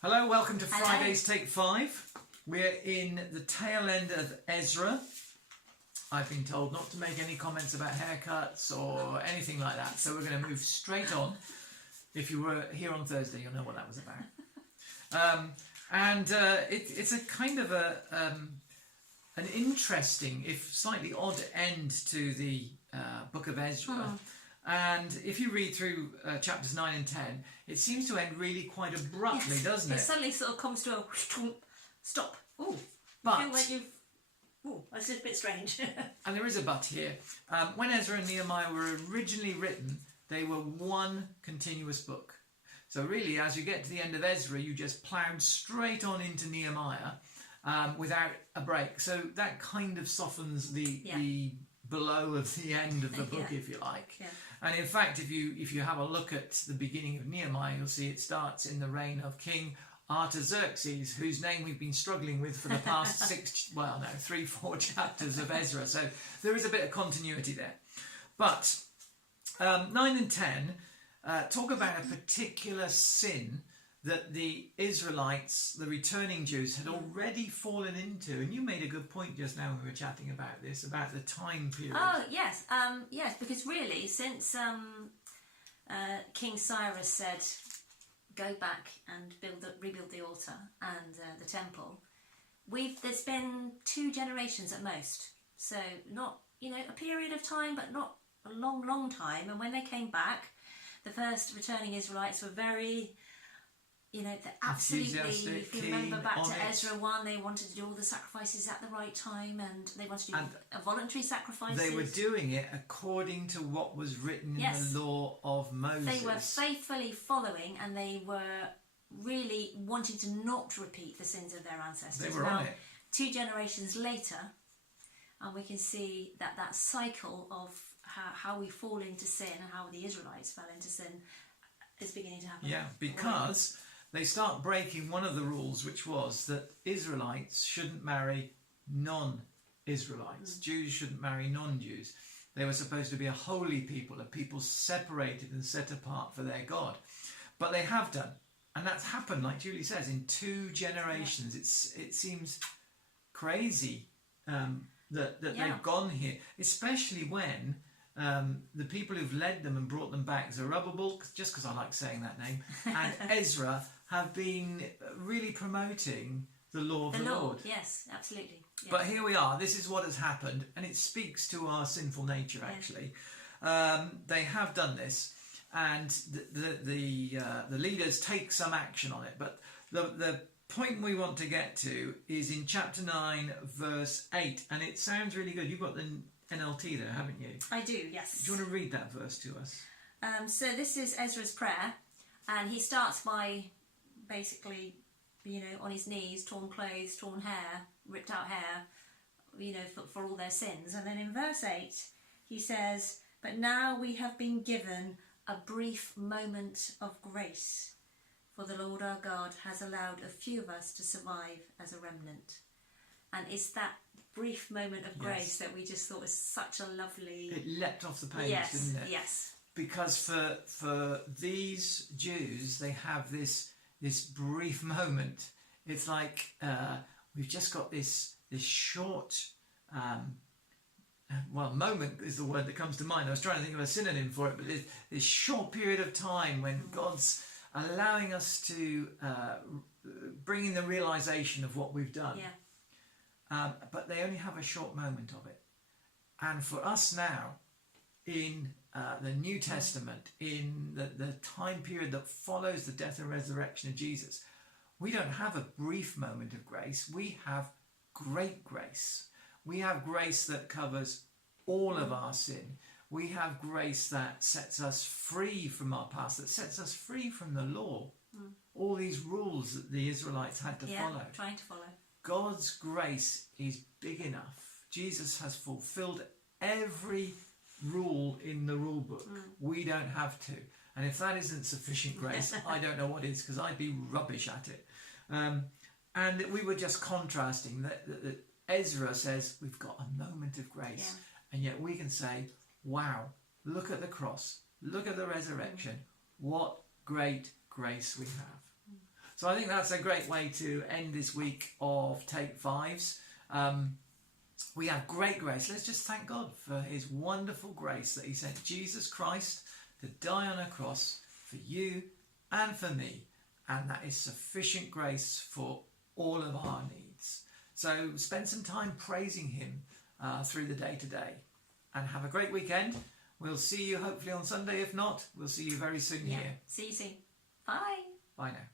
Hello, welcome to Friday's Take 5. We're in the tail end of Ezra. I've been told not to make any comments about haircuts or anything like that, so we're going to move straight on. If you were here on Thursday, you'll know what that was about. It's a kind of an interesting, if slightly odd end to the book of Ezra. And if you read through chapters 9 and 10, it seems to end really quite abruptly, doesn't it? It suddenly sort of comes to a stop. Oh, but... I feel like that's a bit strange. And there is a but here. When Ezra and Nehemiah were originally written, they were one continuous book. So really, as you get to the end of Ezra, you just ploughed straight on into Nehemiah without a break. So that kind of softens the blow of the end of the book, if you like. Yeah. And in fact, if you have a look at the beginning of Nehemiah, you'll see it starts in the reign of King Artaxerxes, whose name we've been struggling with for the past 3-4 chapters of Ezra. So there is a bit of continuity there. But 9 and 10 talk about a particular sin that the Israelites, the returning Jews, had already fallen into. And you made a good point just now when we were chatting about this, about the time period. Oh, yes. Yes, because really, since King Cyrus said, go back and rebuild the altar and the temple, there's been 2 generations at most. So not, a period of time, but not a long, long time. And when they came back, the first returning Israelites were very... absolutely, if you remember back to Ezra 1, they wanted to do all the sacrifices at the right time, and they wanted to do a voluntary sacrifices. They were doing it according to what was written in the law of Moses. They were faithfully following, and they were really wanting to not repeat the sins of their ancestors. They were on it. 2 generations later, and we can see that cycle of how we fall into sin and how the Israelites fell into sin is beginning to happen. Yeah, because... they start breaking one of the rules, which was that Israelites shouldn't marry non-Israelites. Jews shouldn't marry non-Jews. They were supposed to be a holy people, a people separated and set apart for their God. But they have done. And that's happened, like Julie says, in 2 generations. Yeah. It seems crazy that they've gone here, especially when... the people who've led them and brought them back, Zerubbabel, just because I like saying that name, and Ezra have been really promoting the law of the Lord. Yes, absolutely. Yes. But here we are. This is what has happened, and it speaks to our sinful nature. Actually, they have done this, and the leaders take some action on it. But the point we want to get to is in chapter 9, verse 8, and it sounds really good. You've got the NLT there, haven't you? I do, yes. Do you want to read that verse to us? So this is Ezra's prayer, and he starts by basically, on his knees, torn clothes, torn hair, ripped out hair, for all their sins. And then in verse 8, he says, "But now we have been given a brief moment of grace, for the Lord our God has allowed a few of us to survive as a remnant." And it's that brief moment of grace that we just thought was such a lovely... It leapt off the page, didn't it? Yes. Because for these Jews, they have this brief moment. It's like we've just got this short... moment is the word that comes to mind. I was trying to think of a synonym for it, but this short period of time when God's allowing us to bring in the realisation of what we've done. Yeah. But they only have a short moment of it. And for us now, in the New Testament, in the time period that follows the death and resurrection of Jesus, we don't have a brief moment of grace. We have great grace. We have grace that covers all of our sin. We have grace that sets us free from our past, that sets us free from the law. All these rules that the Israelites had to follow. Trying to follow. God's grace is big enough. Jesus has fulfilled every rule in the rule book. We don't have to. And if that isn't sufficient grace, I don't know what is, because I'd be rubbish at it. And we were just contrasting that Ezra says we've got a moment of grace. And yet we can say, wow, look at the cross. Look at the resurrection. What great grace we have. So I think that's a great way to end this week of Take Fives. We have great grace. Let's just thank God for his wonderful grace that he sent Jesus Christ to die on a cross for you and for me. And that is sufficient grace for all of our needs. So spend some time praising him through the day today. And have a great weekend. We'll see you hopefully on Sunday. If not, we'll see you very soon here. See you soon. Bye. Bye now.